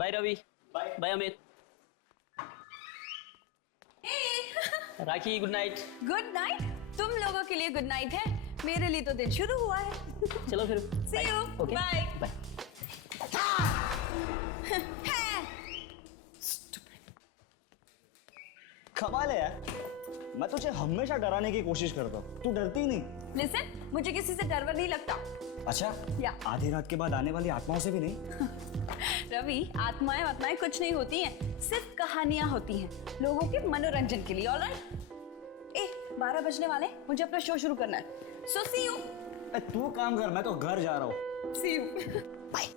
Bye Ravi. Bye Amit. राखी good night. Good night. तुम लोगों के लिए गुड नाइट है, मेरे लिए तो दिन शुरू हुआ है। चलो फिर। See you. Okay Bye. Bye. कमाल है यार, मैं तुझे हमेशा डराने की कोशिश करता हूँ, तू डरती ही नहीं। लिसन, मुझे किसी से डर नहीं लगता। अच्छा या आधी रात के बाद आने वाली आत्माओं से भी नहीं? रवि, आत्माएं कुछ नहीं होती हैं, सिर्फ कहानियां होती हैं लोगों के मनोरंजन के लिए। ऑलराइट। 12 बजने वाले, मुझे अपना शो शुरू करना है। So see you. तू काम कर, मैं तो घर जा रहा हूँ। See you. Bye.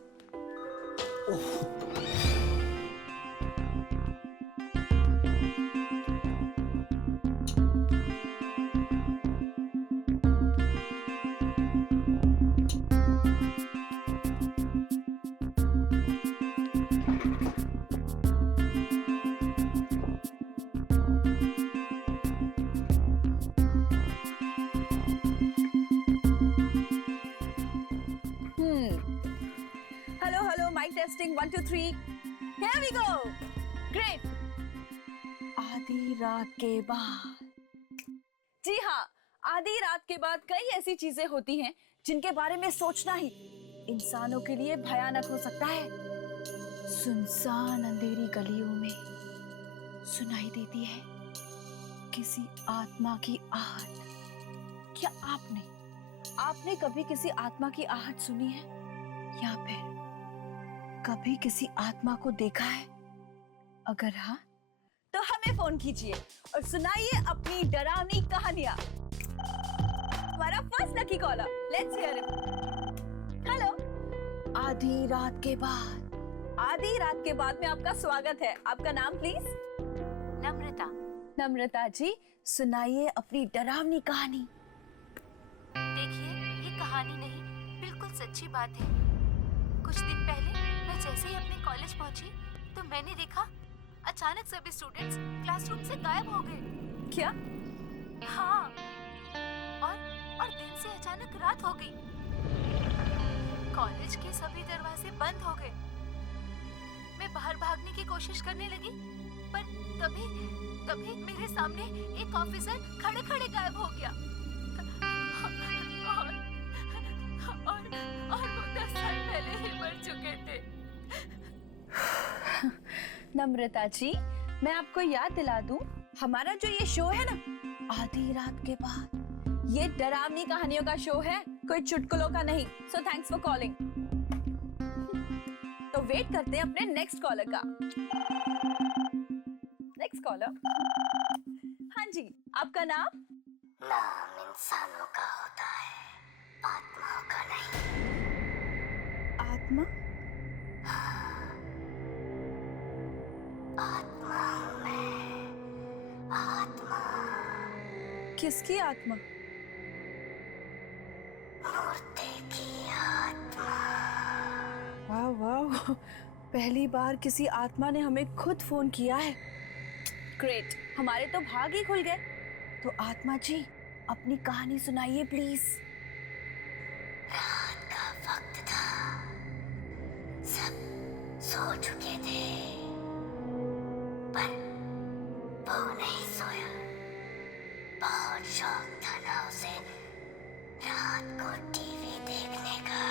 Hello, mike testing 1 2 3। Here we go. Great. आधी रात के बाद। जी हाँ, आधी रात के बाद कई ऐसी चीजें होती हैं जिनके बारे में सोचना ही इंसानों के लिए भयानक हो सकता है। सुनसान अंधेरी गलियों में सुनाई देती है किसी आत्मा की आहट। क्या आपने कभी किसी आत्मा की आहट सुनी है, या फिर कभी किसी आत्मा को देखा है? अगर हाँ, तो हमें फोन कीजिए और सुनाइए अपनी डरावनी कहानियां। हमारा first lucky caller, let's hear it. Hello. आधी रात के बाद में आपका स्वागत है। आपका नाम प्लीज? नम्रता जी, सुनाइए अपनी डरावनी कहानी। देखिए, ये कहानी नहीं, बिल्कुल सच्ची बात है। कुछ दिन पहले मैं जैसे ही अपने कॉलेज पहुंची तो मैंने देखा अचानक सभी स्टूडेंट्स क्लासरूम से गायब हो गए। क्या? हाँ, और दिन से अचानक रात हो गई। कॉलेज के सभी दरवाजे बंद हो गए। मैं बाहर भागने की कोशिश करने लगी, पर तभी मेरे सामने एक ऑफिसर खड़े गायब हो गया। और वो 10 साल पहले ही मर चुके थे। नम्रता जी, मैं आपको याद दिला दूं, हमारा जो ये शो है ना, आधी रात के बाद, ये डरावनी कहानियों का शो है, कोई चुटकुलों का नहीं। So thanks for calling. तो वेट करते हैं अपने नेक्स्ट कॉलर का। Next collar. हाँ जी, आपका नाम? नाम इंसानों का होता है, आत्माओं का नहीं। आत्मा? आत्मा हूँ मैं, आत्मा। किसकी आत्मा? मूर्ति की आत्मा। वाह वाह, पहली बार किसी आत्मा ने हमें खुद फोन किया है। ग्रेट, हमारे तो भाग ही खुल गए। तो आत्मा जी, अपनी कहानी सुनाइए प्लीज। रात का वक्त था, सब सो चुके थे, पर वो नहीं सोया। बहुत शौक था ना उसे रात को टीवी देखने का।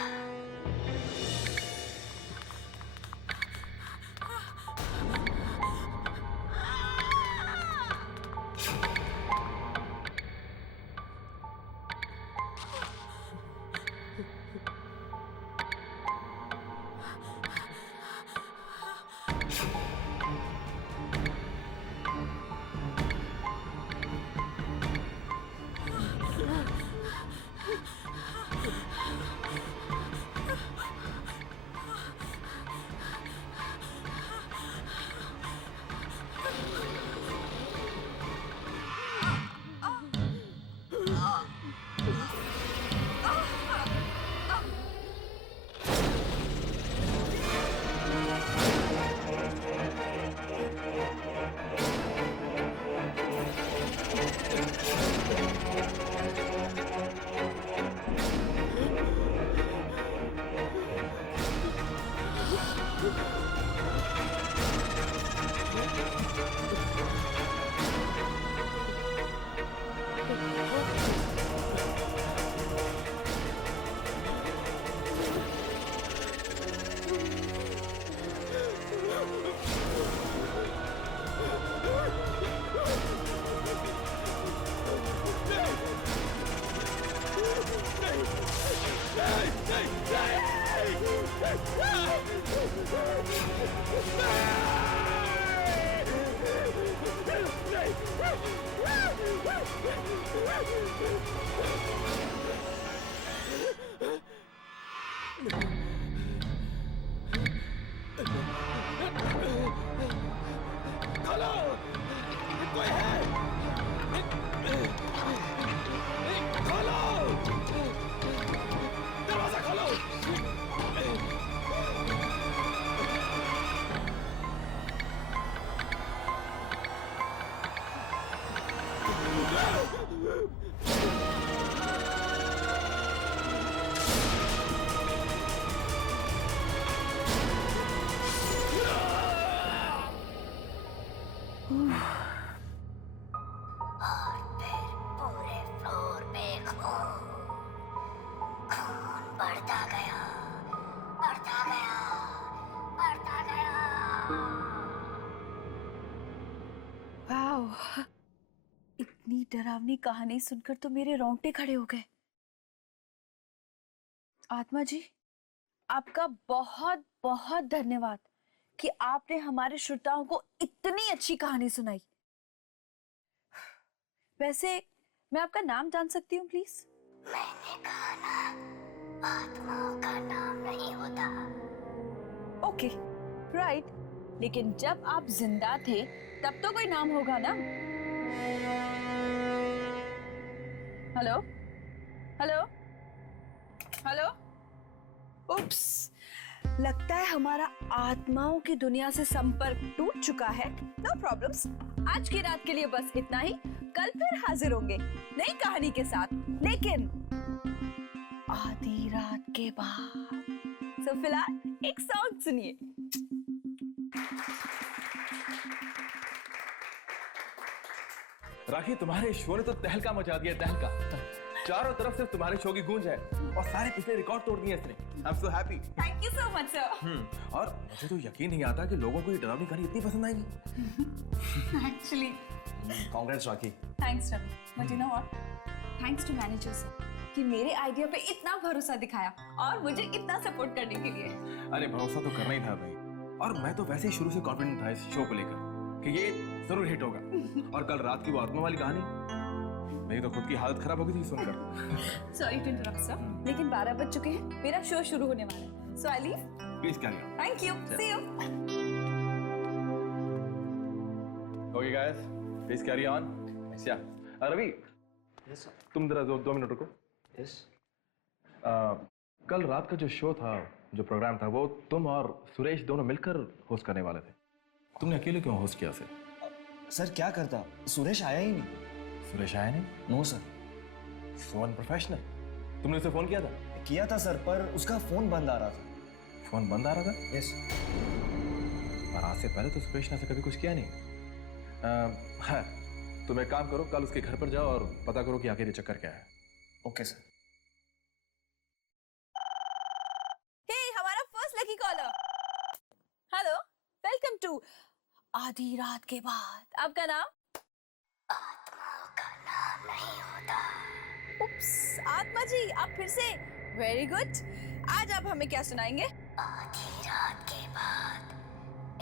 पूरे फ्लोर पे खून बढ़ता गया, बढ़ता गया, बढ़ता गया। वाओ, इतनी डरावनी कहानी सुनकर तो मेरे रोंगटे खड़े हो गए। आत्मा जी, आपका बहुत बहुत धन्यवाद कि आपने हमारे श्रोताओं को इतनी अच्छी कहानी सुनाई। वैसे मैं आपका नाम जान सकती हूँ प्लीज? मैंने कहा ना, आत्माओं का नाम नहीं होता। Okay, right. लेकिन जब आप जिंदा थे तब तो कोई नाम होगा ना? Hello hello hello. उप्स, लगता है हमारा आत्माओं की दुनिया से संपर्क टूट चुका है। नो प्रॉब्लम्स, आज की रात के लिए बस इतना ही। कल फिर हाजिर होंगे नई कहानी के साथ, लेकिन आधी रात के बाद। सो फिलहाल एक सॉन्ग सुनिए। राखी, तुम्हारे शो ने तो तहलका मचा दिया, तहलका। चारों तरफ से तुम्हारे शो की गूंज है और सारे पिछले रिकॉर्ड तोड़ दिए इसने। I am so happy. Thank you so much sir. और मुझे तो यकीन नहीं आता कि लोगों को ये डरावनी कहानी इतनी पसंद आएगी। Actually congrats Rakhi. Thanks Ravi, but you know what, thanks to managers कि मेरे आइडिया पे इतना भरोसा दिखाया और मुझे इतना सपोर्ट करने के लिए। अरे भरोसा तो करना ही था भाई, और मैं तो वैसे ही शुरू से कॉन्फिडेंट था इस शो को लेकर कि ये जरूर हिट होगा। और कल रात की वो आत्मा वाली कहानी, मेरी तो खुद की हालत खराब हो गई थी सुनकर। सॉरी टू इंटरप्ट सर, लेकिन 12 बज चुके हैं, मेरा शो शुरू होने वाला है। So I leave. Please carry on. Thank you, see you. Okay guys, please carry on. या रवि, तुम जरा 2 मिनट रुको। कल रात का जो शो था, जो प्रोग्राम था, वो तुम और सुरेश दोनों मिलकर होस्ट करने वाले थे। तुमने अकेले क्यों होस्ट किया सर क्या करता, सुरेश आया ही नहीं। सुरेश आया नहीं? No sir. So unprofessional. तुमने उसे फोन किया था? किया था सर, पर उसका फोन बंद आ रहा था। फोन बंद आ रहा था? यस। और आज से पहले तो सुरेश ने ऐसा कभी कुछ किया नहीं। हाँ, तुम एक काम करो, कल उसके घर पर जाओ और पता करो कि आखिर ये चक्कर क्या है। Okay sir. हे, हमारा first lucky caller. Hello, welcome to आधी रात के बाद। आपका नाम? आत्माओं का नाम नहीं होता। उप्स, आत्मा जी, आप फिर से। Very good. आज आप हमें क्या सुनाएंगे? आधी रात के बाद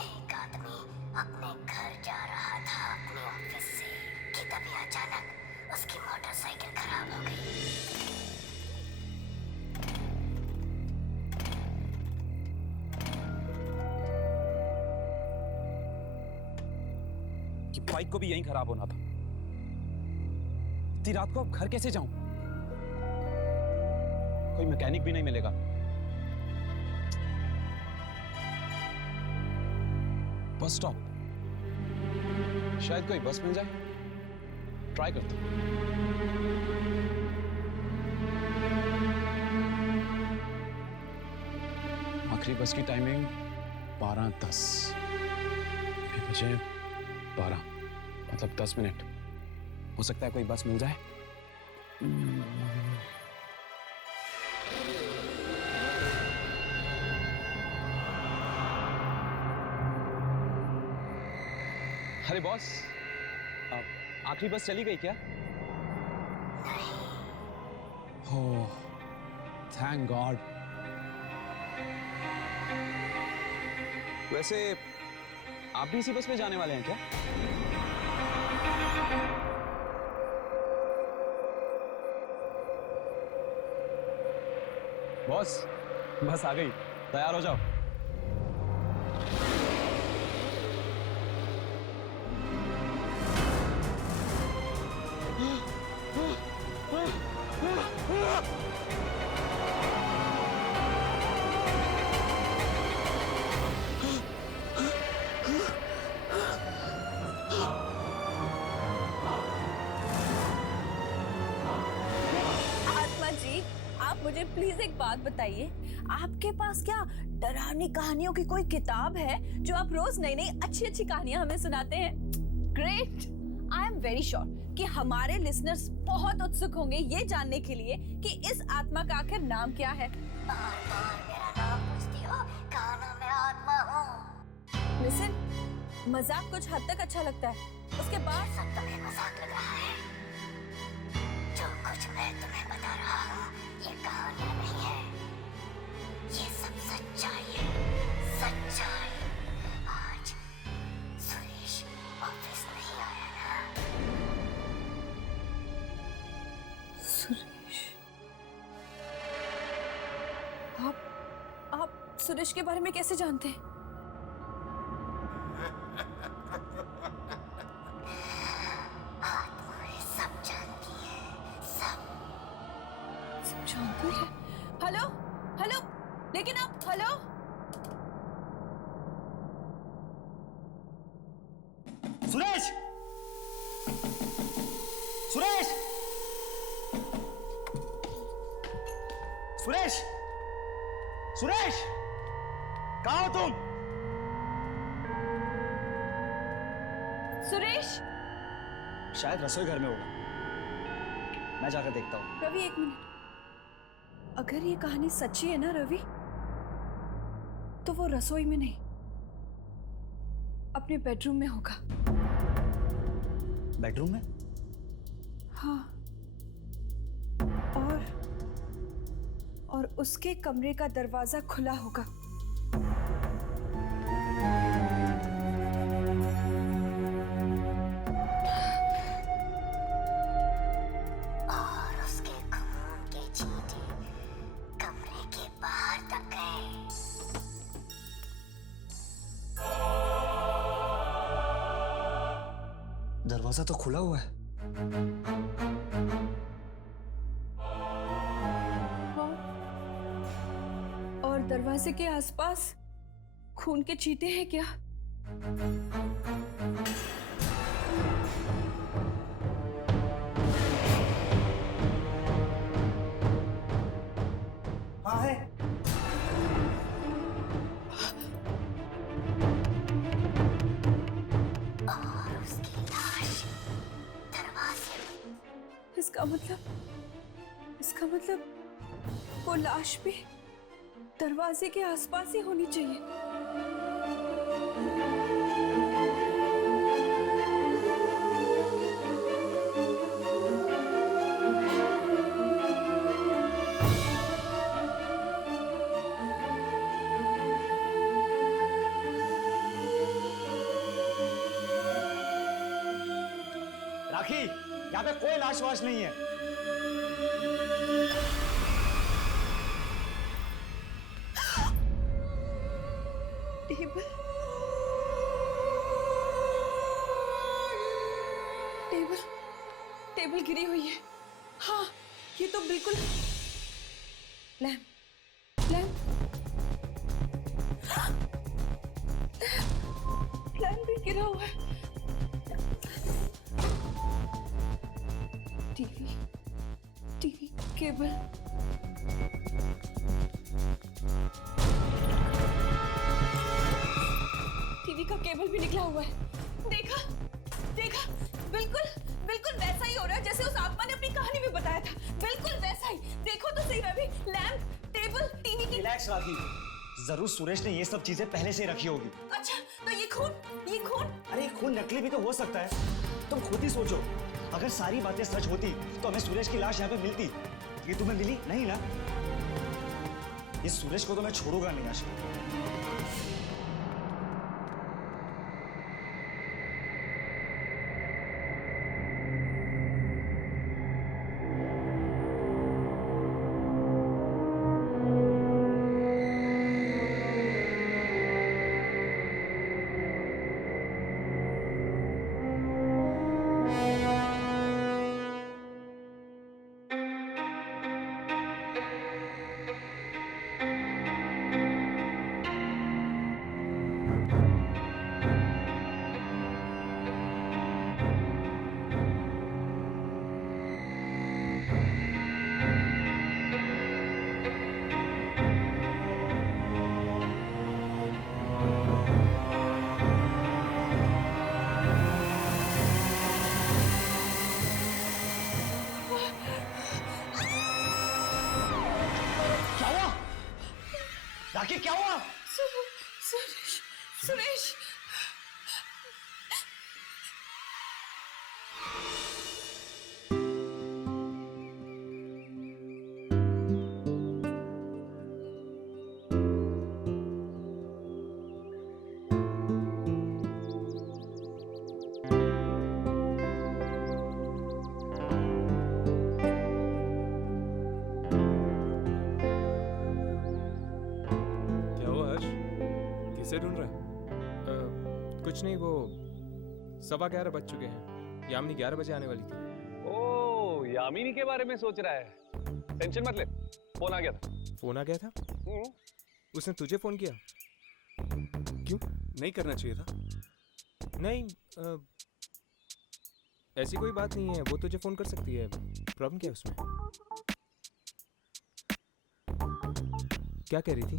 एक आदमी अपने घर जा रहा था अपने ऑफिस से कि तभी अचानक उसकी मोटरसाइकिल खराब हो गई। कि बाइक को भी यहीं खराब होना था। इतनी रात को अब घर कैसे जाऊं? कोई मैकेनिक भी नहीं मिलेगा। बस स्टॉप, शायद कोई बस मिल जाए। ट्राई करते हैं। आखिरी बस की टाइमिंग 12:10। अभी बजे 12, मतलब 10 मिनट। हो सकता है कोई बस मिल जाए। अरे बॉस, आखिरी बस चली गई क्या? नहीं, हो, थैंक गॉड। वैसे आप भी इसी बस में जाने वाले हैं क्या? बॉस, बस आ गई, तैयार हो जाओ। आत्मा जी, आप मुझे प्लीज एक बात बताइए, आपके पास क्या डरावनी कहानियों की कोई किताब है जो आप रोज नई नई अच्छी अच्छी कहानियां हमें सुनाते हैं? Great. I am very sure कि हमारे लिसनर्स बहुत उत्सुक होंगे ये जानने के लिए कि इस आत्मा का आखिर नाम क्या है। बार बार मेरा नाम पूछती हो, कहा ना मैं आत्मा हूँ। लिसन, मजाक कुछ हद तक अच्छा लगता है, उसके बाद सब तुम्हें मजाक लग रहा है। जो कुछ मैं तुम्हें बता रहा हूँ ये कहानियाँ नहीं है, ये सब सच्चाई है, सच्चाई। आज सुरेश ऑफिस नहीं आया ना? सुरेश, आप सुरेश के बारे में कैसे जानते हैं? आत्माएं सब जानती है, सब। सब जानती है? हेलो हेलो, लेकिन आप हेलो। सुरेश, सुरेश, सुरेश, सुरेश, कहाँ हो तुम? सुरेश। शायद रसोई घर में होगा, मैं जाकर देखता हूँ। रवि एक मिनट, अगर ये कहानी सच्ची है ना रवि, तो वो रसोई में नहीं, अपने बेडरूम में होगा। बेडरूम में? हाँ, और उसके कमरे का दरवाजा खुला होगा। और उसके खून के छींटे कमरे के बाहर तक गए। दरवाजा तो खुला हुआ है। हाँ, और दरवाजे के आसपास खून के छींटे हैं क्या? हाँ है। और उसकी लाश दरवाजे। इसका मतलब वो लाश भी दरवाजे के आसपास ही होनी चाहिए। राखी, यहाँ पे कोई लाश वाश नहीं है। टेबल टेबल टेबल गिरी हुई है। हाँ, ये तो बिल्कुल लैम्प लैम्प भी गिरा हुआ है। टीवी केबल, टीवी का केबल भी निकला हुआ है। देखा बिल्कुल वैसा ही हो रहा है जैसे उस आत्मा ने अपनी कहानी में बताया था। बिल्कुल वैसा ही। देखो तो सही रवि, लैम्प, टेबल, टीवी की। रिलैक्स राखी, जरूर सुरेश ने ये सब चीजें पहले से रखी होगी। अच्छा, तो ये खून? अरे खून नकली भी तो हो सकता है। तुम खुद ही सोचो, अगर सारी बातें सच होती तो हमें सुरेश की लाश यहाँ पे मिलती। ये तुम्हें मिली नहीं ना? इस सुरेश को तो मैं छोड़ूंगा नहीं आशा। राखी क्या हुआ? सुरेश सुरेश किसे ढूंढ रहे हैं? कुछ नहीं, वो 11:15 बज चुके हैं। यामिनी 11 बजे आने वाली थी। ओ, यामिनी के बारे में सोच रहा है। टेंशन मत ले, फोन आ गया था। फोन आ गया था? उसने तुझे फोन किया? क्यों? नहीं करना चाहिए था। नहीं, ऐसी कोई बात नहीं है, वो तुझे फोन कर सकती है। प्रॉब्लम क्या है उसमें? क्या कह रही थी?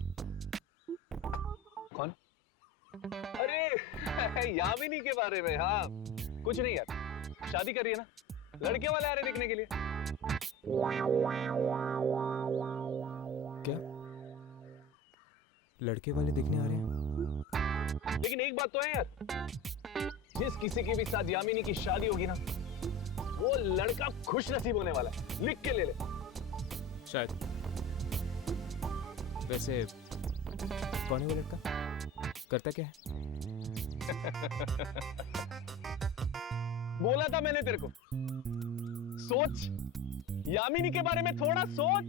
कौन? अरे यामिनी के बारे में। हाँ, कुछ नहीं यार, शादी कर रही है ना, लड़के वाले आ रहे देखने के लिए। क्या लड़के वाले देखने आ रहे हैं? लेकिन एक बात तो है यार, जिस किसी की भी साथ यामिनी की शादी होगी ना, वो लड़का खुश नसीब होने वाला है। लिख के ले ले। शायद। वैसे कौन है वो लड़का? करता क्या है? बोला था मैंने तेरे को, सोच, यामिनी के बारे में थोड़ा सोच।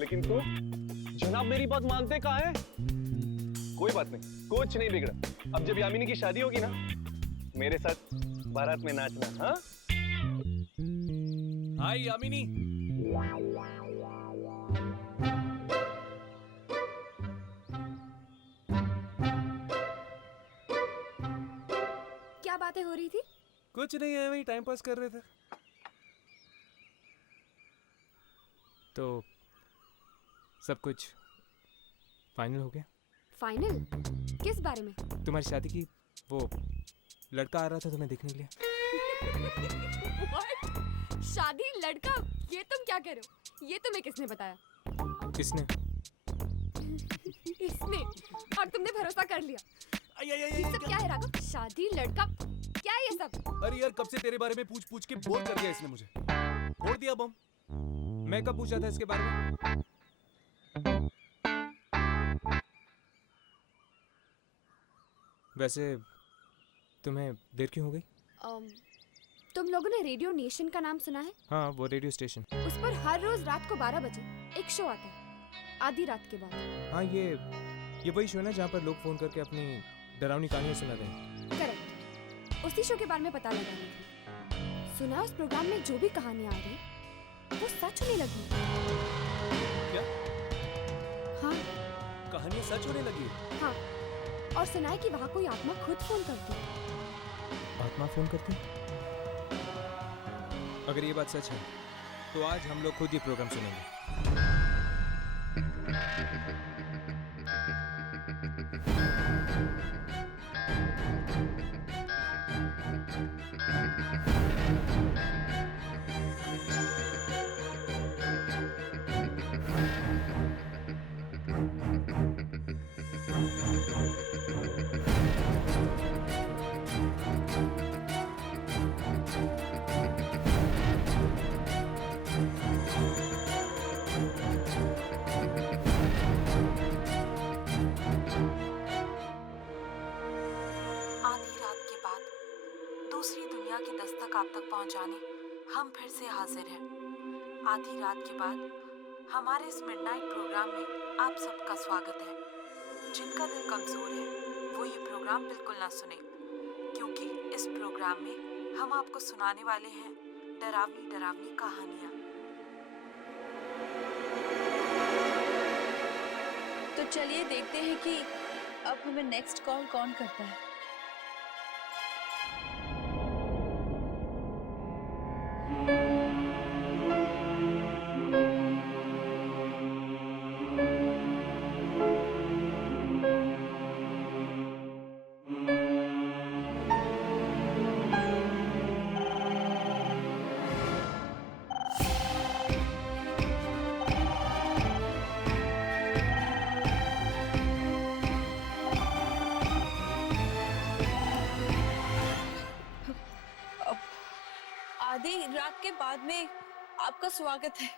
लेकिन तू जनाब मेरी बात मानते कहाँ है? कोई बात नहीं, कुछ नहीं बिगड़ा। अब जब यामिनी की शादी होगी ना, मेरे साथ बारात में नाचना। हाँ हाय यामिनी। क्या बातें हो रही थी? कुछ नहीं है, वही टाइम पास कर रहे थे। तो सब कुछ फाइनल हो गया? फाइनल? किस बारे में? तुम्हारी शादी की वो लड़का आ रहा था तुम्हें देखने के लिए। What? शादी लड़का? ये तुम क्या कह रहे हो? ये तुम्हें किसने बताया? किसने? इसने। और तुमने भरोसा कर लिया। ये सब क्या है राघव? शादी लड़का क्या है ये सब? अरे यार, कब से तेरे बारे में पूछ पूछ के बोर कर दिया इसने मुझे। फोड़ दिया बम। मैं कब पूछा था इसके बारे में? वैसे तुम्हें देर क्यों हो गई? तुम लोगों ने रेडियो नेशन का नाम सुना है? हाँ, वो रेडियो स्टेशन। उस पर हर रोज रात को 12 बजे एक शो आता है, आधी रात के बाद। हाँ, ये वही शो है ना जहाँ पर लोग फोन करके अपनी डरावनी कहानियाँ सुनाते हैं। करेक्ट। उसी शो के बारे में पता लगाने थी। सुना उस प्रोग्राम में जो भी कहानियाँ आ रही वो सच होने लगी। क्या? हाँ। कहानियाँ सच होने लगी? हाँ, और सुना है कि वहाँ कोई आत्मा खुद फोन करती है। आत्मा फोन करती? अगर ये बात सच है तो आज हम लोग खुद ये प्रोग्राम सुनेंगे। तक आप तक पहुंचाने हम फिर से हाजिर हैं। आधी रात के बाद हमारे इस मिडनाइट प्रोग्राम में आप सबका स्वागत है। जिनका दिल कमजोर है वो ये प्रोग्राम बिल्कुल ना सुने, क्योंकि इस प्रोग्राम में हम आपको सुनाने वाले हैं डरावनी डरावनी कहानियाँ। तो चलिए देखते हैं कि अब हमें नेक्स्ट कॉल कौन करता है। आधी रात के बाद में आपका स्वागत है।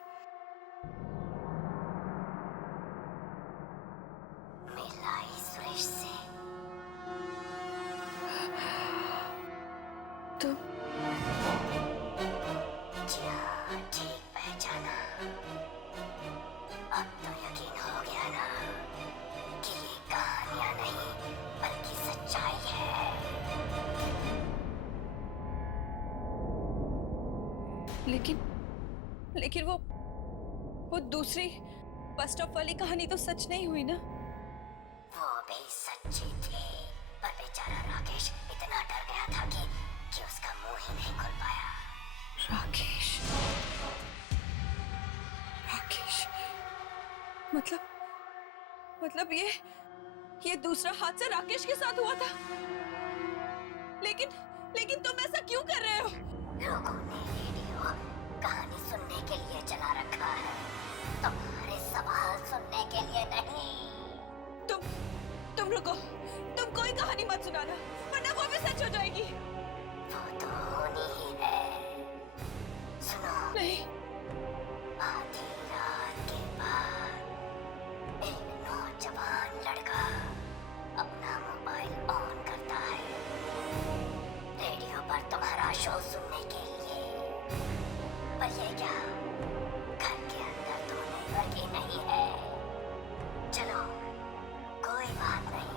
मिलाई सुरेश से। तुम जी हाँ, ठीक पहचाना। अब तो यकीन हो गया ना कि ये कहानियां नहीं बल्कि सच्चाई है। लेकिन वो दूसरी बस स्टॉप वाली कहानी तो सच नहीं हुई ना? वो भी सच्ची थी, पर बेचारा राकेश इतना डर गया था कि उसका मुंह ही नहीं खुल पाया। राकेश मतलब ये दूसरा हादसा राकेश के साथ हुआ था। लेकिन तुम ऐसा क्यों कर रहे हो? लोगों ने रेडियो कहानी सुनने के लिए चला रखा है, तुम्हारे सवाल सुनने के लिए नहीं। तुम रुको, तुम कोई कहानी मत सुनाना, वरना वो भी सच हो जाएगी। वो तो होनी ही है। सुनो। नहीं। आधी रात के बाद एक नौजवान लड़का अपना मोबाइल ऑन करता है रेडियो पर तुम्हारा शो सुनने के लिए। पर ये क्या, घर के अंदर तो नेटवर्क ही नहीं है। चलो कोई बात नहीं,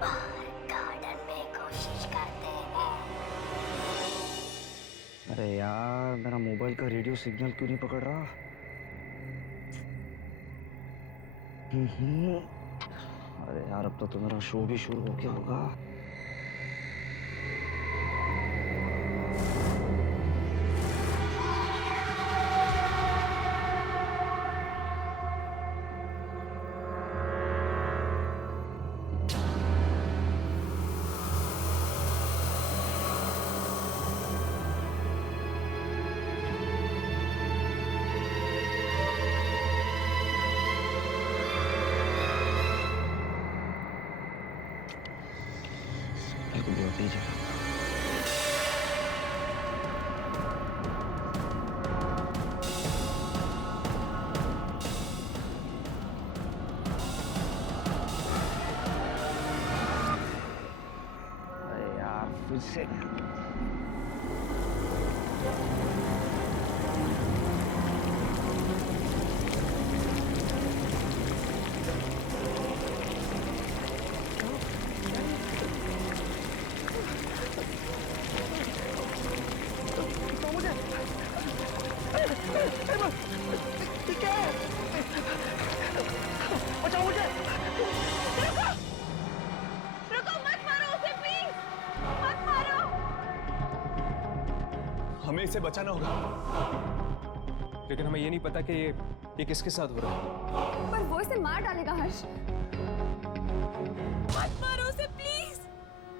बाहर गार्डन में कोशिश करते हैं। अरे यार, मेरा मोबाइल का रेडियो सिग्नल क्यों नहीं पकड़ रहा? अरे यार, अब तो मेरा शो भी शुरू हो गया होगा। से बचाओ मुझे। रुको मत मारो उसे, प्लीज मत मारो। हमें इसे बचाना होगा, लेकिन हमें ये नहीं पता कि ये किसके साथ हो रहा है। पर वो इसे मार डालेगा हर्ष। मत मारो उसे, प्लीज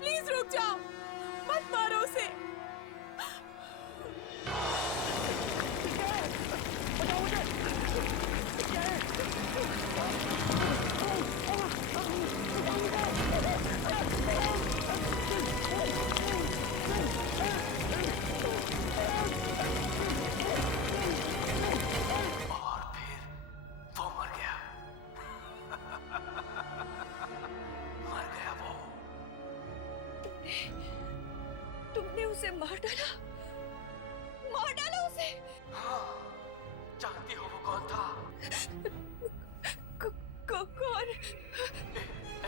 प्लीज रुक जाओ, मत मारो उसे। मर गया उसे मार डाला उसे। हाँ, जानती हो वो कौन था? कौन?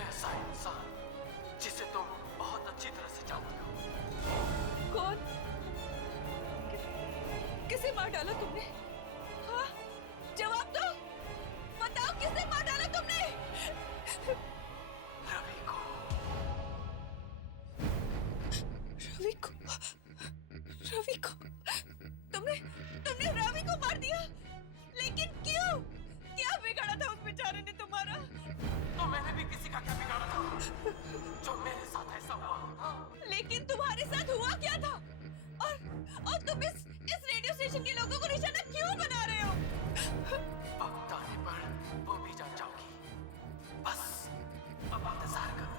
ऐसा इंसान जिसे तुम बहुत अच्छी तरह से जानती हो। कौन? किसे मार डाला तुमने? हाँ, जवाब दो, बताओ किसे मार डाला तुमने? रवि को। तुमने रवि को मार दिया? लेकिन क्यों? क्या बिगाड़ा था उस बेचारे ने तुम्हारा? तो मैंने भी किसी का क्या बिगाड़ा था जो मेरे साथ ऐसा हुआ? लेकिन तुम्हारे साथ हुआ क्या था? और तुम इस रेडियो स्टेशन के लोगों को निशाना क्यों बना रहे हो? वक्त आने पर वो भी जान जाओगी। बस अब इंतजार करो।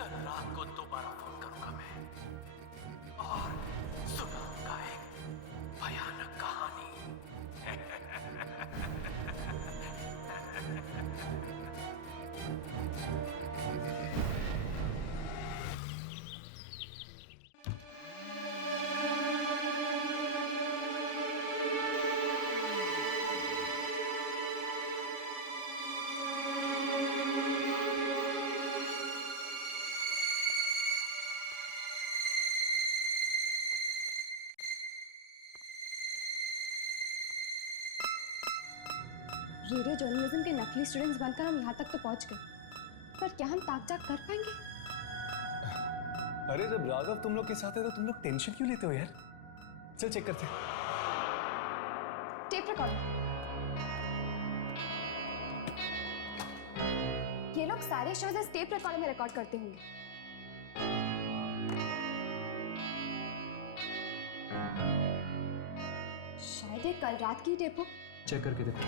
कल रात को दोबारा फोन करूंगा मैं और सुनाऊंगा एक भयानक कहानी। रेडियो जर्नलिज्म के नकली स्टूडेंट्स बनकर हम यहाँ तक तो पहुँच गए, पर क्या हम ताक-झाक कर पाएंगे? अरे जब राघव तुम लोग के साथ है तो तुम लोग टेंशन क्यों लेते हो यार? चल चेक करते हैं। Tape recorder. ये लोग सारे शोज इस टेप रिकॉर्डर में रिकॉर्ड करते होंगे। शायद ये कल रात की टेप हो। चेक करके देखो।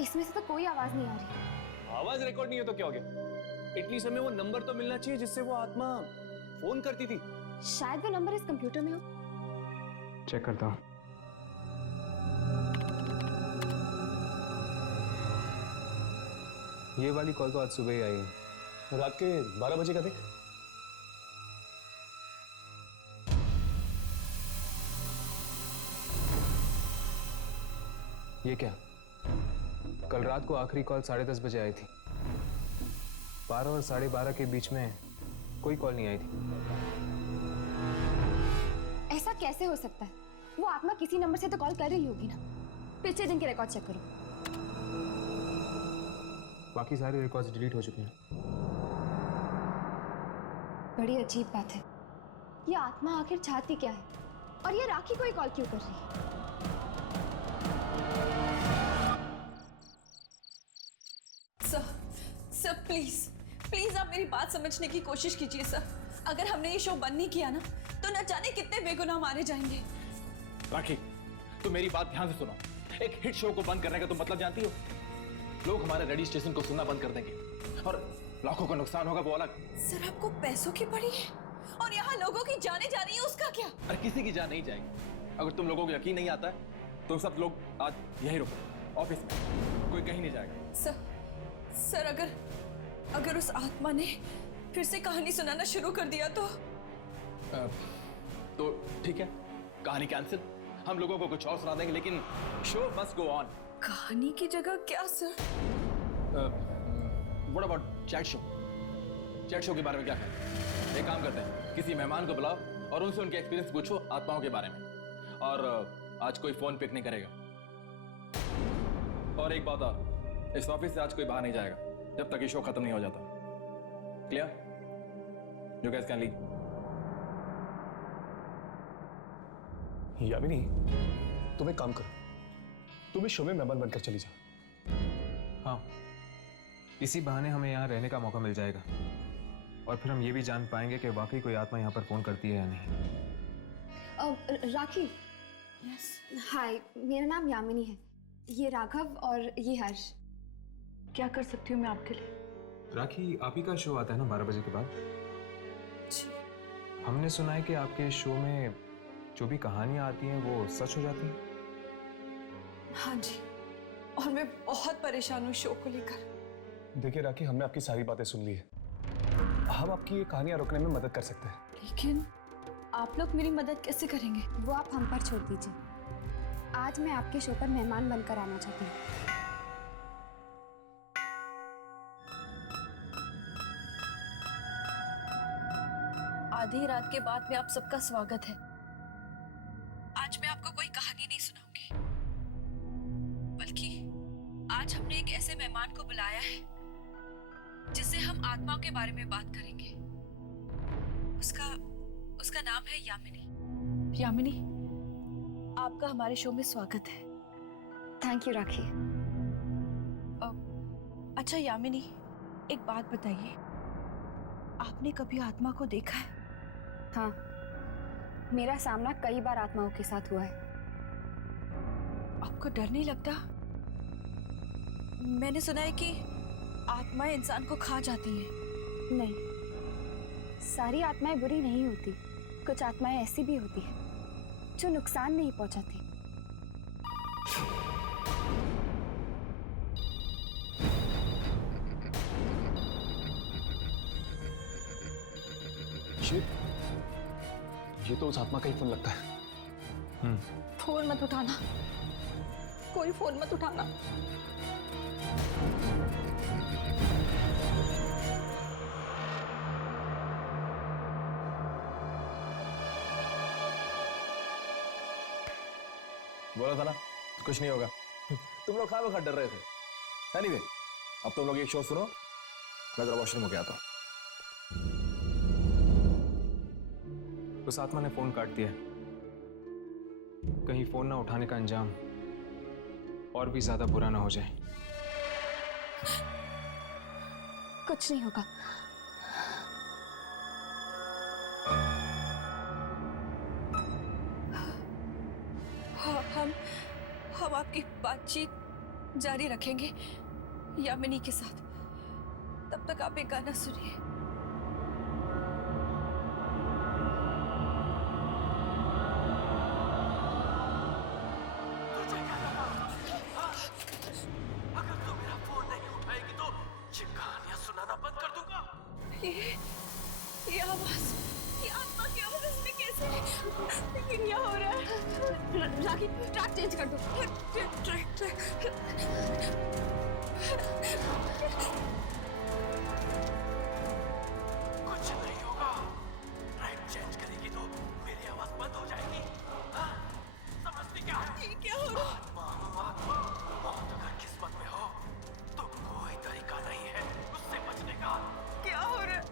इसमें से तो कोई आवाज नहीं आ रही। आवाज रिकॉर्ड नहीं हो तो क्या हो गया? एटलीस्ट हमें वो नंबर तो मिलना चाहिए जिससे वो आत्मा फोन करती थी। शायद वो नंबर इस कंप्यूटर में हो। चेक करता हूँ। ये वाली कॉल तो आज सुबह ही आई है। रात के 12 बजे का देख। ये क्या? कल रात को आखिरी कॉल 10:30 बजे आई थी। 12 और 12:30 के बीच में कोई कॉल नहीं आई थी। ऐसा कैसे हो सकता है? वो आत्मा किसी नंबर से तो कॉल कर रही होगी ना। पिछले दिन के रिकॉर्ड चेक करो। बाकी सारे रिकॉर्ड्स डिलीट हो चुके हैं। बड़ी अजीब बात है। ये आत्मा आखिर चाहती क्या है? और ये राखी को ही कॉल क्यों कर रही है? सर प्लीज आप मेरी बात समझने की कोशिश कीजिए सर। अगर हमने ये शो बंद नहीं किया ना तो न जाने कितने बेगुनाह मारे जाएंगे। राखी, तुम मेरी बात ध्यान से सुनो। एक हिट शो को बंद करने का तुम मतलब जानती हो? लोग हमारे रेडियो स्टेशन को सुनना बंद कर देंगे और लाखों का नुकसान होगा वो अलग। सर आपको पैसों की पड़ी है और यहाँ लोगों की जाने जा रही है, उसका क्या? अरे किसी की जान नहीं जाएगी। अगर तुम लोगों को यकीन नहीं आता है तो सब लोग आज यही रुको ऑफिस में, कोई कहीं नहीं जाएगा। सर अगर उस आत्मा ने फिर से कहानी सुनाना शुरू कर दिया तो ठीक है, कहानी कैंसिल। हम लोगों को कुछ और सुना देंगे, लेकिन शो मस्ट गो ऑन। कहानी की जगह क्या sir? What about chat show? Chat show के बारे में क्या कहते? एक काम करते हैं, किसी मेहमान को बुलाओ और उनसे उनके एक्सपीरियंस पूछो आत्माओं के बारे में। और आज कोई फोन पिक नहीं करेगा। और एक बात और, इस ऑफिस से आज कोई बाहर नहीं जाएगा जब तक ये शो खत्म नहीं हो जाता। Clear? You guys can leave. Yamini, तुम एक काम करो, तुम इस शो में मेहमान बनकर चली जाओ। हाँ, इसी बहाने हमें यहाँ रहने का मौका मिल जाएगा और फिर हम ये भी जान पाएंगे कि वाकई कोई आत्मा यहाँ पर फोन करती है या नहीं। राखी। हाय, मेरा नाम यामिनी है। ये राघव और ये हर्ष। क्या कर सकती हूँ मैं आपके लिए? राखी, आप ही का शो आता है ना 12 बजे के बाद? जी। हमने सुना है कि आपके शो में जो भी कहानियां आती हैं वो सच हो जाती हैं? हाँ जी, और मैं बहुत परेशान हूँ शो को लेकर। देखिए राखी, हमने आपकी सारी बातें सुन ली है। हम आपकी ये कहानियां रोकने में मदद कर सकते हैं। लेकिन आप लोग मेरी मदद कैसे करेंगे? वो आप हम पर छोड़ दीजिए। आज मैं आपके शो पर मेहमान बनकर आना चाहती हूँ। आधी रात के बाद में आप सबका स्वागत है। आज मैं आपको कोई कहानी नहीं सुनाऊंगी, बल्कि आज हमने एक ऐसे मेहमान को बुलाया है जिससे हम आत्माओं के बारे में बात करेंगे। उसका नाम है यामिनी। यामिनी, आपका हमारे शो में स्वागत है। थैंक यू राखी। अच्छा यामिनी, एक बात बताइए, आपने कभी आत्मा को देखा है? हाँ, मेरा सामना कई बार आत्माओं के साथ हुआ है। आपको डर नहीं लगता? मैंने सुना है कि आत्माएं इंसान को खा जाती हैं। नहीं, सारी आत्माएं बुरी नहीं होती। कुछ आत्माएं ऐसी भी होती हैं जो नुकसान नहीं पहुंचाती। ये तो उस आत्मा का ही फोन लगता है। फोन मत उठाना, कोई फोन मत उठाना। बोला था ना कुछ नहीं होगा। तुम लोग खा डर रहे थे। एनीवे, अब तुम लोग एक शो सुनो, मैं जरा वॉशरूम होके आता हूँ। उस आत्मा ने फोन काट दिया। कहीं फोन ना उठाने का अंजाम और भी ज्यादा बुरा ना हो जाए। कुछ नहीं होगा। हम आपकी बातचीत जारी रखेंगे यामिनी के साथ। तब तक आप एक गाना सुनिए। अगर तू मेरा फोन नहीं उठाएगी तो ये कहानियां सुनाना बंद कर दूंगा। ये आवाज, ये आत्मा की आवाज इसमें कैसे? लेकिन क्या हो रहा है? राखी, ट्रैक चेंज कर दो। ट्रैक। कुछ नहीं होगा। ट्रैक चेंज करेगी तो मेरी आवाज बंद हो जाएगी। हाँ? समझती क्या है? ये क्या हो रहा है? आत्मा मौत अगर किस्मत में हो तो कोई तरीका नहीं है उससे बचने का। क्या हो रहा है?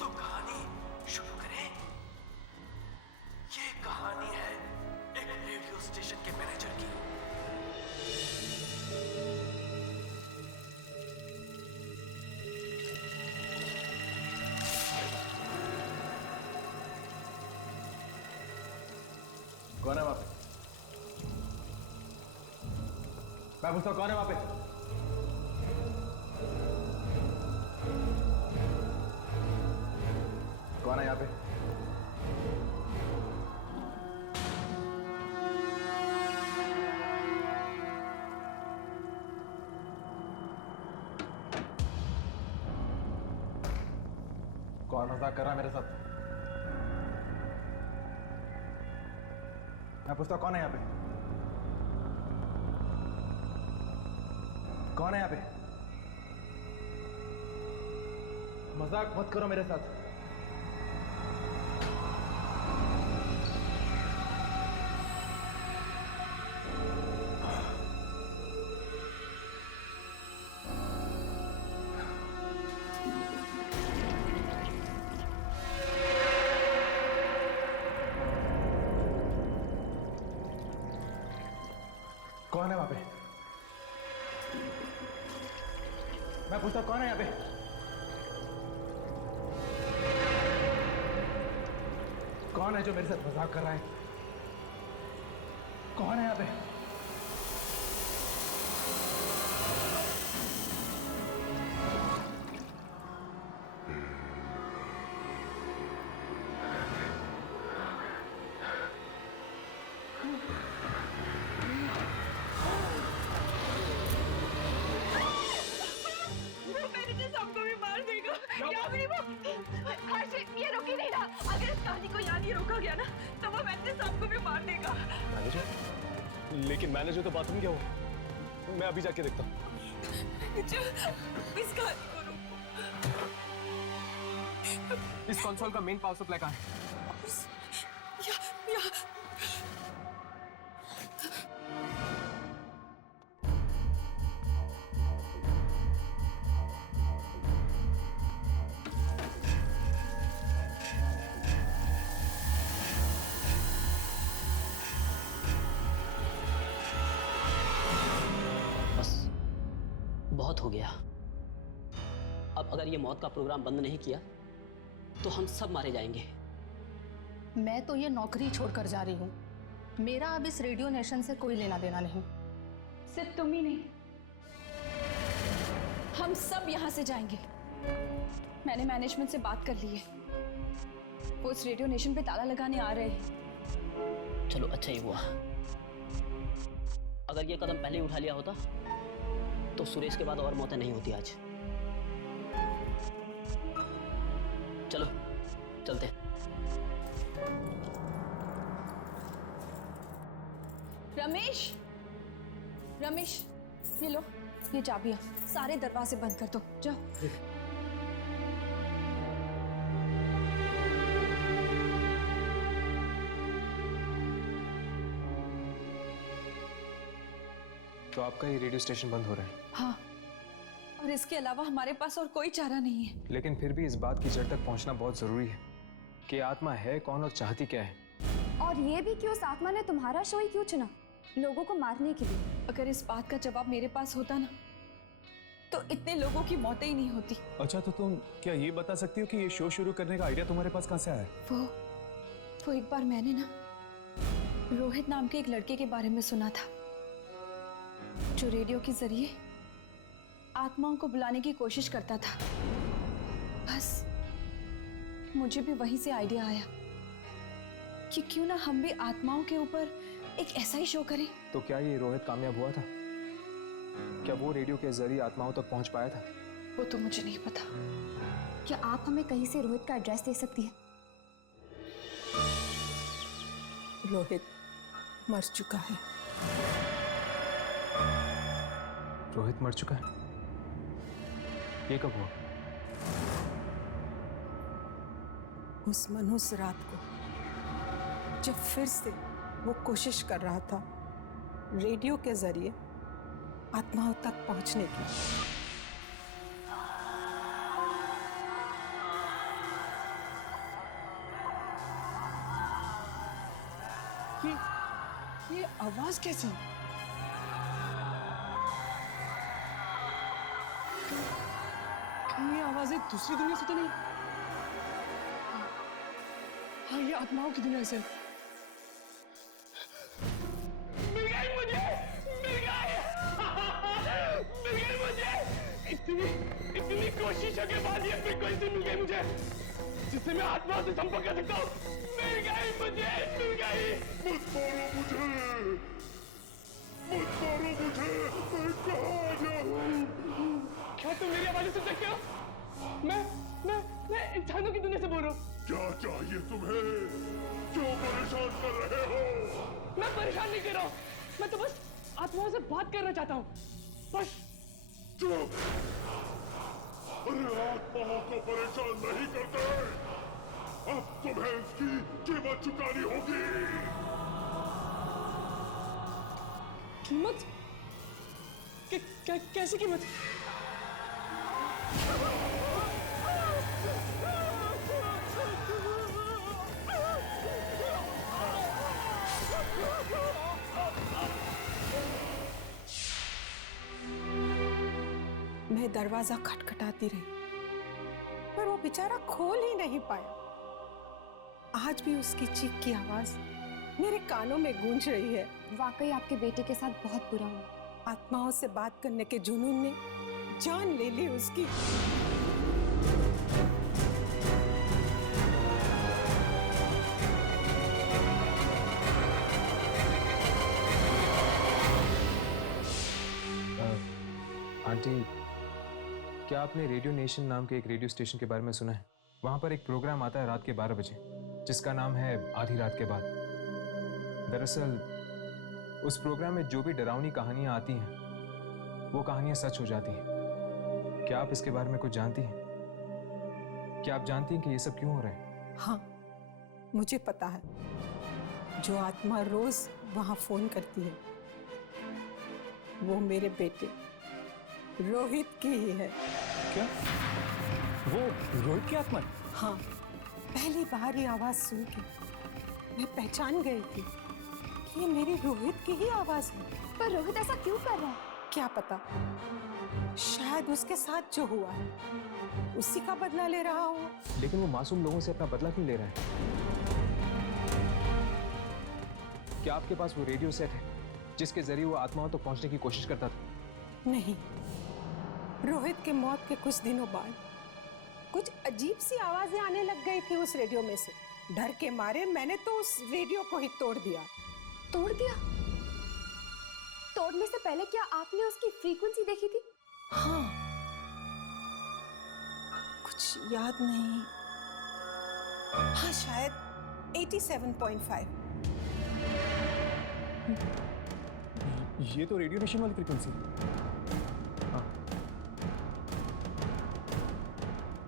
तो कहानी शुरू करें। ये कहानी है एक रेडियो स्टेशन के मैनेजर की। कौन है वहां पे? मैं पूछता हूं कौन है वहां पे? कौन है यहाँ पे? कौन मजाक कर रहा है मेरे साथ? मैं पूछता हूं कौन है यहाँ पे? कौन है यहाँ पे? मजाक मत करो मेरे साथ। कौन है वहां पे? मैं पूछता कौन है यहाँ पे? कौन है जो मेरे साथ मजाक कर रहा है? कौन है यहाँ पे? आदि को यहाँ नहीं रोका गया ना तो वो मैनेजर साहब को भी मार देगा। मैनेजर? लेकिन मैनेजर तो बाथरूम गया हो। मैं अभी जाके देखता हूँ। इसका आदि को रोको। इस कंसोल का मेन पावर सप्लाई कहाँ है? यहाँ बस बहुत हो गया। अब अगर ये मौत का प्रोग्राम बंद नहीं किया तो हम सब मारे जाएंगे। मैं तो ये नौकरी छोड़कर जा रही हूँ। मेरा अब इस रेडियो नेशन से कोई लेना देना नहीं। सिर्फ तुम ही नहीं, हम सब यहाँ से जाएंगे। मैंने मैनेजमेंट से बात कर ली है, वो इस रेडियो नेशन पे ताला लगाने आ रहे हैं। चलो अच्छा ही हुआ। अगर ये कदम पहले ही उठा लिया होता तो सुरेश के बाद और मौतें नहीं होती आज। चलो चलते। रमेश, रमेश ये लो, ये चाबियां, सारे दरवाजे बंद कर दो, जाओ। तो आपका ये रेडियो स्टेशन बंद हो रहा है? हाँ, और इसके अलावा हमारे पास और कोई चारा नहीं है। लेकिन फिर भी इस बात की जड़ तक पहुंचना बहुत जरूरी है कि आत्मा है कौन और चाहती क्या है। और ये भी कि उस आत्मा ने तुम्हारा शो ही क्यों चुना, लोगों को मारने के लिए? अगर इस बात का जवाब मेरे पास होता ना तो इतने लोगों की मौतें ही नहीं होती। अच्छा, तो तुम क्या ये बता सकती हो कि ये शो शुरू करने का आइडिया तुम्हारे पास कहाँ से आया? वो एक बार मैंने ना रोहित नाम के एक लड़के के बारे में सुना था जो रेडियो के जरिए आत्माओं को बुलाने की कोशिश करता था। बस मुझे भी वहीं से आइडिया आया कि क्यों ना हम भी आत्माओं के ऊपर एक ऐसा ही शो करें। तो क्या ये रोहित कामयाब हुआ था? क्या वो रेडियो के जरिए आत्माओं तक पहुंच पाया था? वो तो मुझे नहीं पता। क्या आप हमें कहीं से रोहित का एड्रेस दे सकती हैं? रोहित मर चुका है। रोहित मर चुका है? ये कब हुआ? उस मनहूस रात को जब फिर से वो कोशिश कर रहा था रेडियो के जरिए आत्माओं तक पहुंचने की। ये आवाज कैसी? ये आवाजें दूसरी दुनिया से तो नहीं? हाँ, ये आत्माओं की दुनिया से। मिल गई मुझे, मिल गई, मिल गई मुझे। इतनी कोशिशों के बाद ये फ्रीक्वेंसी मिल गई मुझे जिससे मैं आत्मा से संपर्क कर सकता हूँ। मिल गई मुझे, मिल गई। मत मारो मुझे, मत मारो मुझे, मैं कहाँ जाऊँ? क्या तुम मेरी आवाज़ सुन सकते हो? मैं इंसानों की दुनिया से बोल रहा हूँ। क्या चाहिए तुम्हें? क्यों परेशान कर रहे हो? मैं परेशान नहीं कर रहा हूँ, मैं तो बस आत्माओं से बात करना चाहता हूँ, बस। चुप! अरे आत्माओं को परेशान नहीं करते। अब तुम्हें इसकी कीमत चुकानी होगी। कीमत? कैसी कीमत? मैं दरवाजा खटखटाती रही पर वो बेचारा खोल ही नहीं पाया। आज भी उसकी चीख की आवाज मेरे कानों में गूंज रही है। वाकई आपके बेटे के साथ बहुत बुरा हुआ। आत्माओं से बात करने के जुनून ने जान ले ली उसकी। आंटी, क्या आपने रेडियो नेशन नाम के एक रेडियो स्टेशन के बारे में सुना है? वहाँ पर एक प्रोग्राम आता है रात के 12 बजे जिसका नाम है आधी रात के बाद। दरअसल उस प्रोग्राम में जो भी डरावनी कहानियां आती हैं वो कहानियां सच हो जाती हैं। क्या आप इसके बारे में कुछ जानती हैं? क्या आप जानती हैं कि ये सब क्यों हो रहा है? हाँ, मुझे पता है। जो आत्मा रोज वहां फोन करती है वो मेरे बेटे रोहित की ही है। क्या वो रोहित की आत्मा है? हाँ, पहली बार ये आवाज सुन के मैं पहचान गई थी कि ये मेरी रोहित की ही आवाज है। पर रोहित ऐसा क्यों कर रहा है? क्या पता, शायद उसके साथ जो हुआ है उसी का बदला ले रहा हो। लेकिन वो मासूम लोगों से अपना बदला क्यों ले रहा है? क्या आपके पास वो रेडियो सेट है जिसके जरिए वो आत्माओं तक पहुंचने की कोशिश करता था? नहीं, रोहित के मौत के कुछ दिनों बाद कुछ अजीब सी आवाजें आने लग गई थी उस रेडियो में से। डर के मारे मैंने तो उस रेडियो को ही तोड़ दिया। तोड़ दिया? तोड़ने से पहले क्या आपने उसकी फ्रीक्वेंसी देखी थी? हाँ, कुछ याद नहीं। हाँ, शायद 87.5। ये तो रेडियो नेशन वाली फ्रीक्वेंसी है।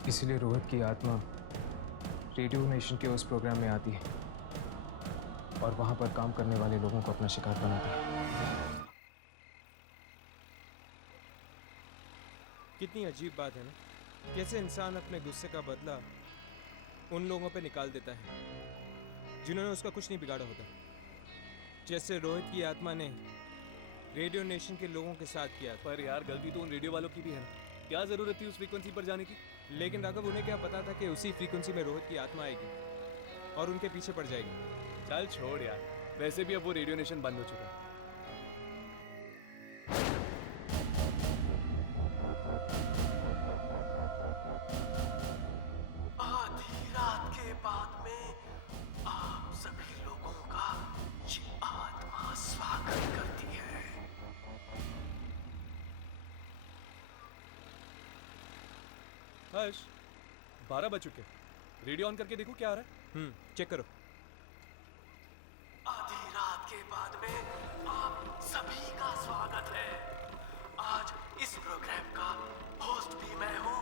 इसीलिए रोहित की आत्मा रेडियो नेशन के उस प्रोग्राम में आती है और वहां पर काम करने वाले लोगों को अपना शिकार बनाती है। कितनी अजीब बात है ना, कैसे इंसान अपने गुस्से का बदला उन लोगों पे निकाल देता है जिन्होंने उसका कुछ नहीं बिगाड़ा होता। जैसे रोहित की आत्मा ने रेडियो नेशन के लोगों के साथ किया। पर यार गलती तो उन रेडियो वालों की भी है ना, क्या जरूरत थी उस फ्रीक्वेंसी पर जाने की? लेकिन राघव, उन्हें क्या पता था कि उसी फ्रीक्वेंसी में रोहित की आत्मा आएगी और उनके पीछे पड़ जाएगी। चल छोड़ यार, वैसे भी अब वो रेडियो नेशन बंद हो चुका है। आधी रात के बाद में आप सभी लोगों का ये आत्मा स्वागत करती है। हर्ष, 12 बज चुके। रेडियो ऑन करके देखो क्या आ रहा है। चेक करो। आधी रात के बाद में आप सभी का स्वागत है। आज इस प्रोग्राम का होस्ट भी मैं हूँ।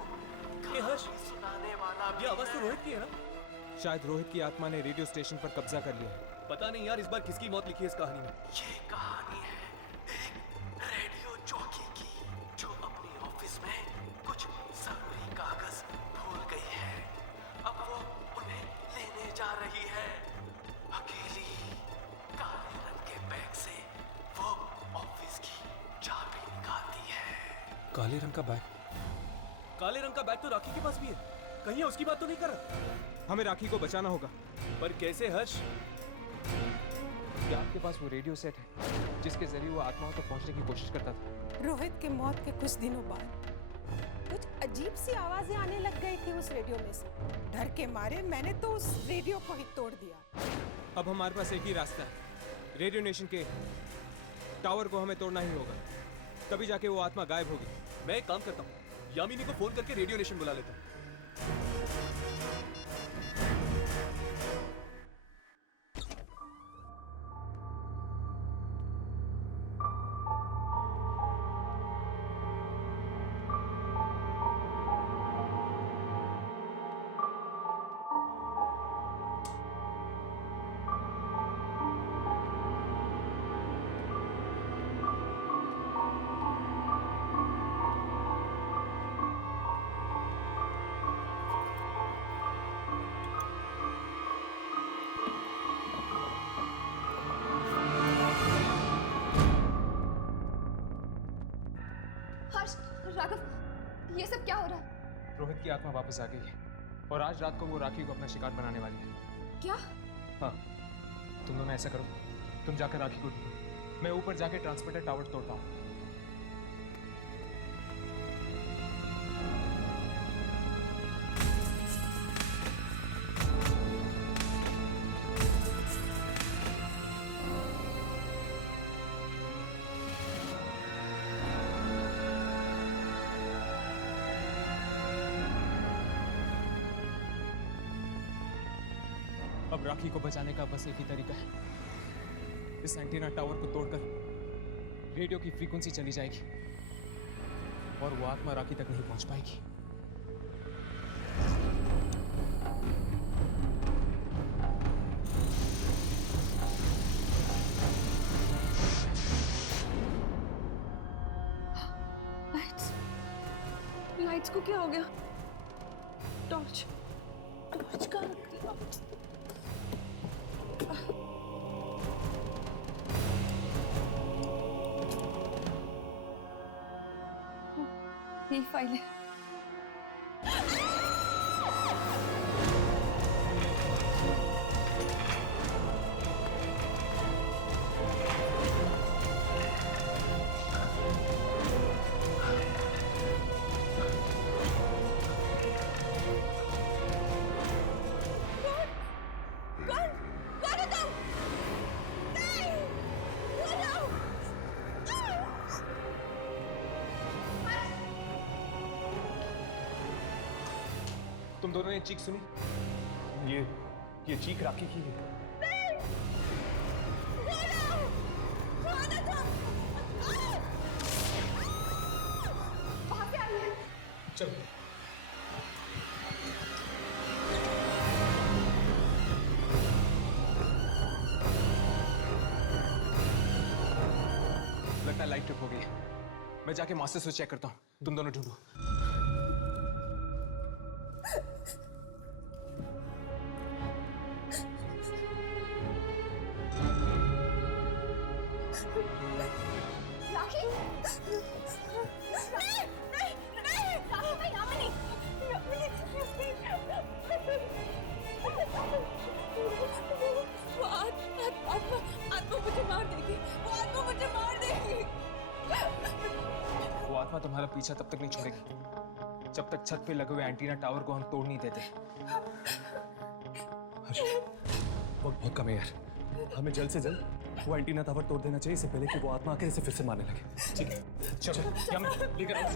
हर्ष, सुनाने वाला ये आवाज तो रोहित की है ना? शायद रोहित की आत्मा ने रेडियो स्टेशन पर कब्जा कर लिया है। पता नहीं यार, इस बार किसकी मौत लिखी है इस कहानी में? ये कहानी है एक रेडियो जॉकी की जो अपने ऑफिस में कुछ जरूरी कागज भूल गई है। अब वो उन्हें लेने जा रही है। अकेली काले रंग के बैग से वो ऑफिस की चाबी निकालती है। काले रंग का बैग? काले रंग का बैग तो राखी के पास भी है। कहीं उसकी बात तो नहीं कर रहा? हमें राखी को बचाना होगा। पर कैसे हर्ष? क्या आपके पास वो रेडियो सेट है जिसके जरिए वो आत्माओं तक पहुंचने की कोशिश करता था? रोहित के मौत के कुछ दिनों बाद कुछ अजीब सी आवाजें आने लग गई थी उस रेडियो में से। डर के मारे मैंने तो उस रेडियो को ही तोड़ दिया। अब हमारे पास एक ही रास्ता है। रेडियो नेशन के टावर को हमें तोड़ना ही होगा, तभी जाके वो आत्मा गायब होगी। मैं एक काम करता हूँ, यामिनी को फोन करके रेडियो नेशन बुला लेता हूँ। राघव, ये सब क्या हो रहा है? रोहित की आत्मा वापस आ गई है और आज रात को वो राखी को अपना शिकार बनाने वाली है। क्या? हाँ, तुम दोनों ऐसा करो, तुम जाकर राखी को ढूंढो, मैं ऊपर जाके ट्रांसमीटर टावर तोड़ता हूँ। अब राखी को बचाने का बस एक ही तरीका है, इस एंटीना टावर को तोड़कर रेडियो की फ्रीक्वेंसी चली जाएगी और वो आत्मा राखी तक नहीं पहुंच पाएगी। लाइट्स को क्या हो गया? टॉर्च कहाँ रख दिया? ये फाइल है। तुम दोनों ने चीख सुनी? ये चीख राखी की है। चलो। लगता है लाइट ट्रिप हो गई है। मैं जाके मास्टर स्विच चेक करता हूँ, तुम दोनों ढूंढो। आत्मा तुम्हारा पीछा तब तक नहीं छोड़ेगी जब तक छत पे लगे हुए एंटीना टावर को हम तोड़ नहीं देते। वक्त बहुत कम है यार, हमें जल्द से जल्द वो एंटीना टावर तोड़ देना चाहिए, इससे पहले कि वो आत्मा आकर इसे फिर से मारने लगे। ठीक है, चलो क्या मैं लेकर आऊं?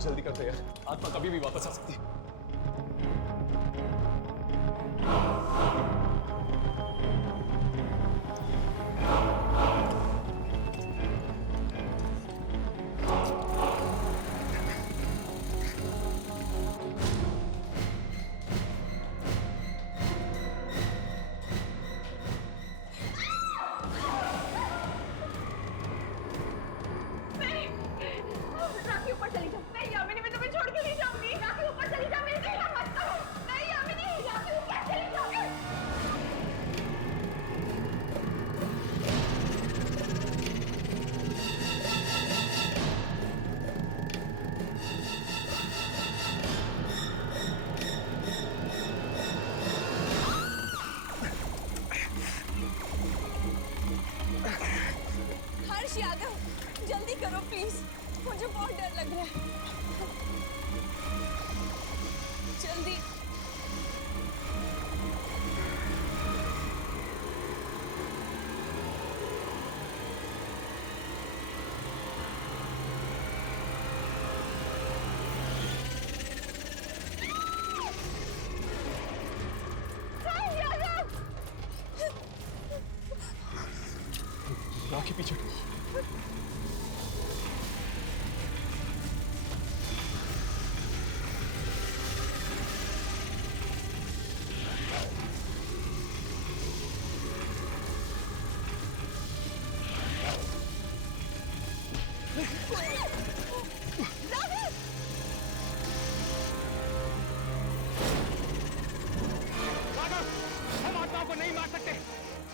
जल्दी करते यार, आत्मा कभी भी वापस आ सकती है। यादव, जल्दी करो प्लीज, मुझे बहुत डर लग रहा है। जल्दी। राखी पीछे। हम आत्माओं को नहीं मार सकते।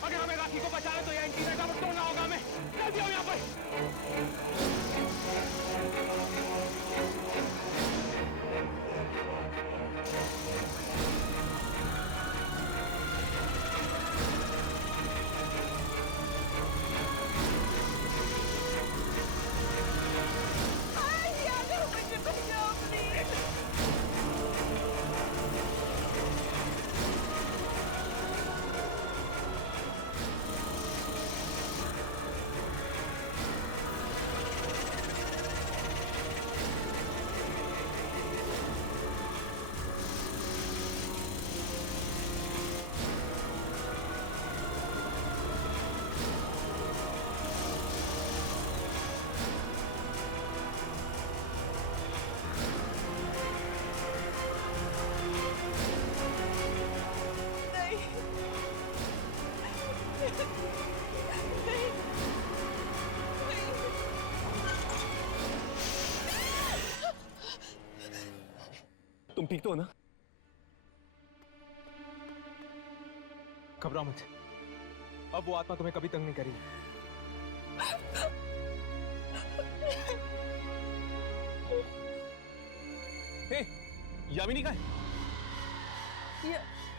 अगर हमें राखी को बचाना तो यह एंटीना टावर तोड़ना होगा। हमें जल्दी आओ यहाँ पर। तुम ठीक तो हो ना? घबराओ मत, अब वो आत्मा तुम्हें कभी तंग नहीं करेगी। हे, यामिनी कहाँ है?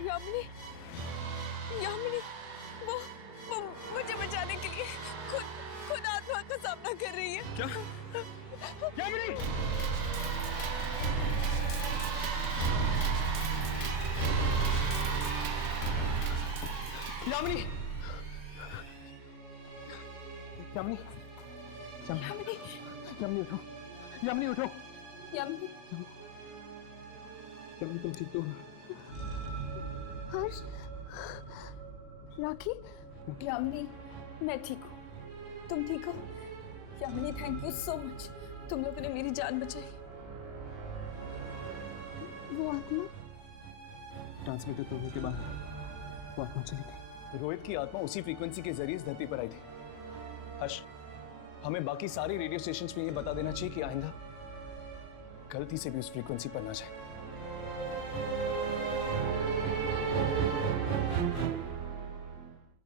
यामिनी, यामिनी, वो मुझे बचाने के लिए खुद आत्मा का सामना कर रही है। क्या? यामिनी! यामिनी! यामिनी! यामिनी, यामिनी उठो! यामिनी उठो! यामिनी, यामिनी तुम ठीक तो हो? हर्ष, राखी, यामिनी, मैं ठीक हूँ। तुम ठीक हो? Yamini, thank you so much. तुम लोगों ने मेरी जान बचाई। वो आत्मा ट्रांसमीटर तोड़ने के बाद वो आत्मा चली गई। रोहित की आत्मा उसी फ्रीक्वेंसी के जरिए इस धरती पर आई थी। हर्ष, हमें बाकी सारे रेडियो स्टेशंस में ये बता देना चाहिए कि आइंदा गलती से भी उस फ्रीक्वेंसी पर ना जाए।